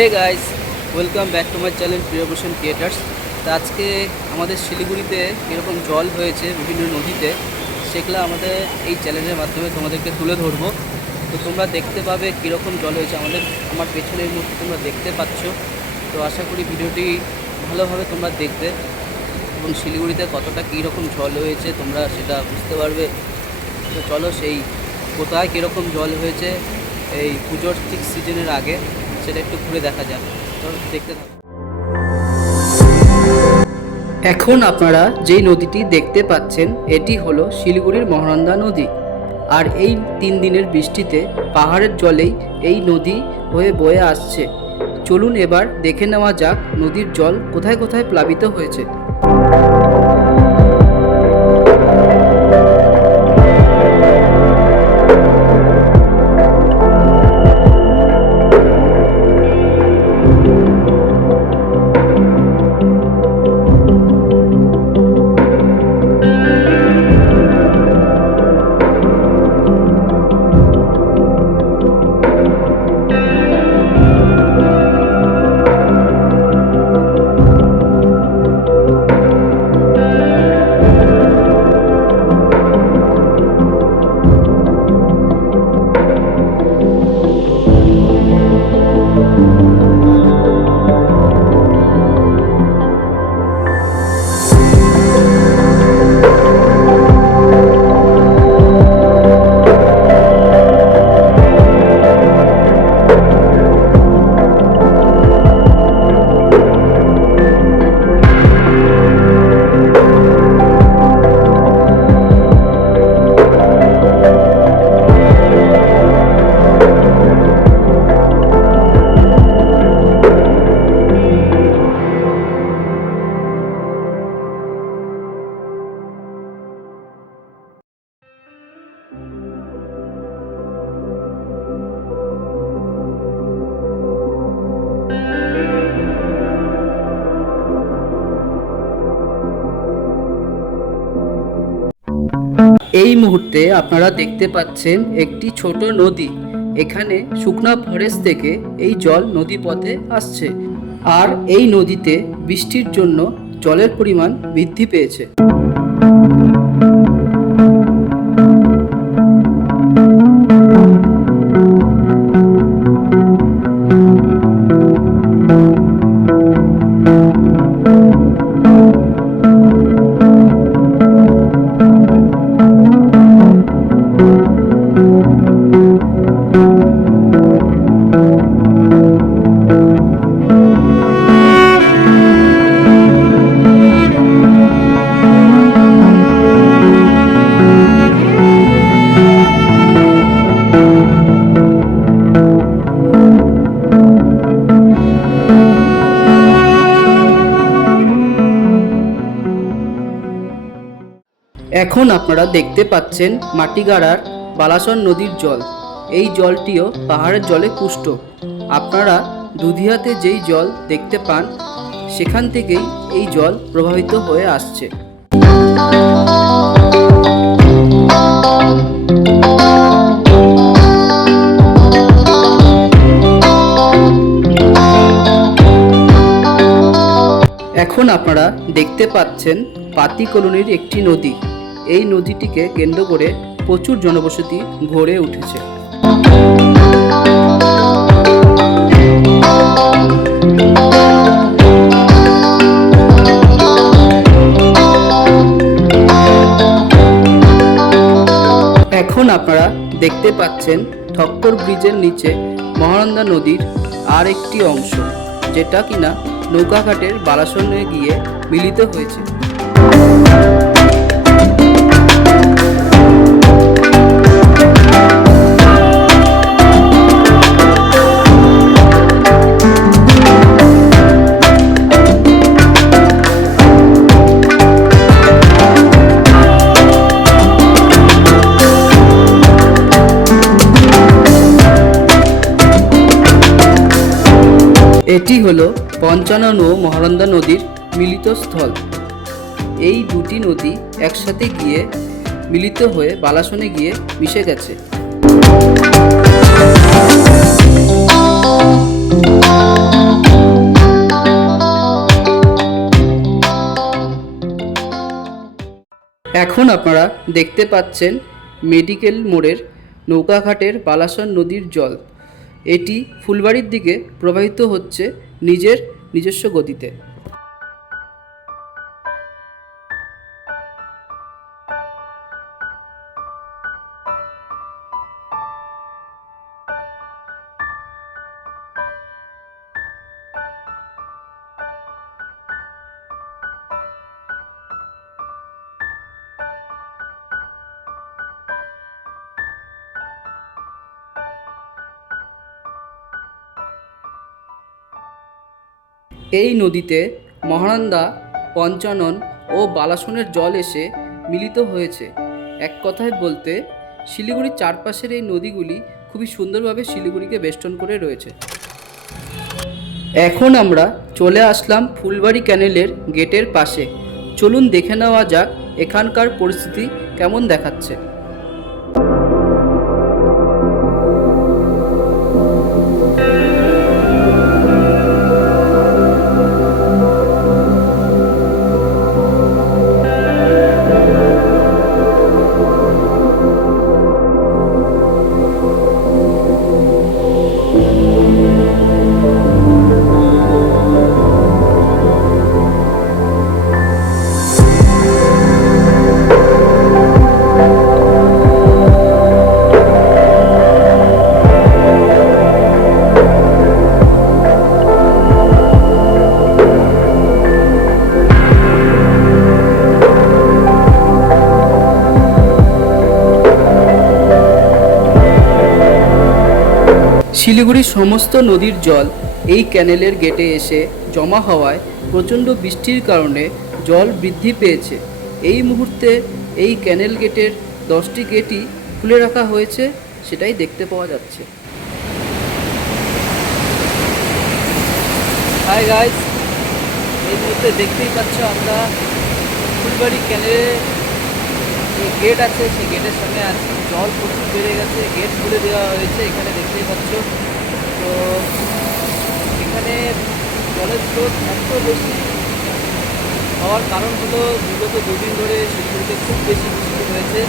Hey guys welcome back to my channel Priyabhushan creators তো আজকে আমাদের শিলিগুড়িতে কীরকম জল হয়েছে বিভিন্ন নদীতে, সেগুলো আমাদের এই চ্যানেলের মাধ্যমে তোমাদেরকে তুলে ধরবো। তো তোমরা দেখতে পাবে কীরকম জল হয়েছে আমাদের, আমার পেছনের মধ্যে তোমরা দেখতে পাচ্ছ। তো আশা করি ভিডিওটি ভালোভাবে তোমরা দেখবে এবং শিলিগুড়িতে কতটা কীরকম জল হয়েছে তোমরা সেটা বুঝতে পারবে। তো চলো সেই কোথায় কীরকম জল হয়েছে, এই পুজোর ঠিক সিজনের আগে। সেটা একটু ঘুরে দেখা যাক। তো দেখতে থাকুন এখন আপনারা যেই নদীটি দেখতে পাচ্ছেন, এটি হলো শিলিগুড়ির মহানন্দা নদী। আর এই তিন দিনের বৃষ্টিতে পাহাড়ের জলেই এই নদী হয়ে বয়ে আসছে। চলুন এবার দেখে নেওয়া যাক নদীর জল কোথায় কোথায় প্লাবিত হয়েছে। এই মুহূর্তে আপনারা দেখতে পাচ্ছেন একটি ছোট নদী। এখানে শুকনা ফরেস্ট থেকে এই জল নদী পথে আসছে। আর এই নদীতে বৃষ্টির জন্য জলের পরিমাণ বৃদ্ধি পেয়েছে। এখন আপনারা দেখতে পাচ্ছেন মাটিগাড়ার বালাসন নদীর জল। এই জলটিও পাহাড়ের জলে পুষ্ট। আপনারা দুধিয়াতে যেই জল দেখতে পান, সেখান থেকেই এই জল প্রবাহিত হয়ে আসছে। এখন আপনারা দেখতে পাচ্ছেন পাতি কলোনির একটি নদী। এই নদীটিকে কেন্দ্র করে প্রচুর জনবসতি গড়ে উঠেছে। এখন আপনারা দেখতে পাচ্ছেন ঠক্কর ব্রিজের নিচে মহানন্দা নদীর আর একটি অংশ, যেটা কিনা নৌকাঘাটের বালাসনে গিয়ে মিলিত হয়েছে। এটি হল পঞ্চানন ও মহারন্দা নদীর মিলিত স্থল। এই দুটি নদী একসাথে গিয়ে মিলিত হয়ে বালাসনে গিয়ে মিশে গেছে। এখন আপনারা দেখতে পাচ্ছেন মেডিকেল মোড়ের নৌকাঘাটের বালাসন নদীর জল। এটি ফুলবাড়ির দিকে প্রবাহিত হচ্ছে নিজের নিজস্ব গতিতে। এই নদীতে মহানন্দা, পঞ্চানন ও বালাসনের জল এসে মিলিত হয়েছে। এক কথায় বলতে, শিলিগুড়ির চারপাশের এই নদীগুলি খুবই সুন্দরভাবে শিলিগুড়িকে বেষ্টন করে রয়েছে। এখন আমরা চলে আসলাম ফুলবাড়ি ক্যানেলের গেটের পাশে। চলুন দেখে নেওয়া যাক এখানকার পরিস্থিতি কেমন দেখাচ্ছে। শিলিগুড়ির সমস্ত নদীর জল এই ক্যানেলের গেটে এসে জমা হওয়ায় প্রচণ্ড বৃষ্টির কারণে জল বৃদ্ধি পেয়েছে। এই মুহূর্তে এই ক্যানেল গেটের দশটি গেটই খুলে রাখা হয়েছে, সেটাই দেখতে পাওয়া যাচ্ছে। হাই গাইস এই মুহূর্তে দেখতেই পাচ্ছ আমরা ফুলবাড়ি ক্যানেলে যে গেট আছে, সেই গেটের সামনে আছি জল প্রচুর বেড়ে গেছে। গেট খুলে দেওয়া হয়েছে, এখানে দেখতেই পাচ্ছ। তো, এখানে জলের স্রোত এত বেশি। হওয়ার কারণ হলো বিগত দুদিন ধরে শিলিগুড়িতে খুব বেশি বৃষ্টি হয়েছে।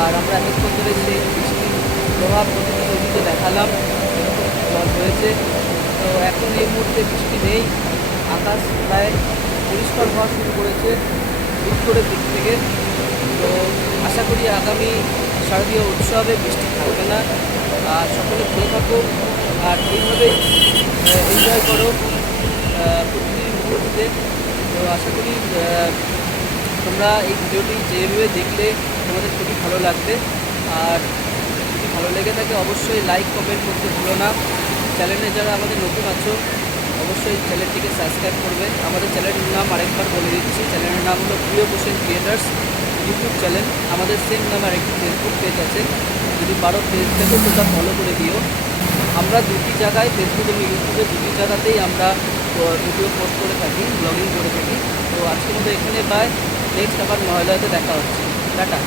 আর আমরা এতক্ষণ ধরে সেই বৃষ্টির প্রভাব প্রতিটি নদীতে দেখালাম জল হয়েছে। তো এখন এই মুহূর্তে বৃষ্টি নেই। আকাশ প্রায় পরিষ্কার হওয়া শুরু করেছে উত্তরের দিক থেকে। তো আশা করি আগামী শারদীয় উৎসবে বৃষ্টি থাকবে না। আর সকলে ভালো থাকো। আর এইভাবেই এনজয় করো প্রতিটি মুহূর্তে। তো আশা করি তোমরা এই ভিডিওটি যেভাবে দেখলে, তোমাদের খুবই ভালো লাগবে। আর যদি ভালো লেগে থাকে, অবশ্যই লাইক কমেন্ট করতে ভুলো না। চ্যানেলে যারা আমাদের নতুন আছো, অবশ্যই চ্যানেলটিকে সাবস্ক্রাইব করবে। আমাদের চ্যানেলের নাম আরেকবার বলে দিচ্ছি। চ্যানেলের নাম হলো Priyo question creators YouTube channel আমাদের সেম নামে আরেকটি ফেসবুক পেজ আছে। যদি পারো পেজ থেকে সেটা ফলো করে দিও। আমরা দুটি জায়গায় ফেসবুক এবং ইউটিউবে দুটি জায়গাতেই আমরা ভিডিও পোস্ট করে থাকি ব্লগিং করে থাকি। তো আজকের মতো এখানে পাই নেক্সট আবার মহালয়াতে দেখা হচ্ছে। টাটা।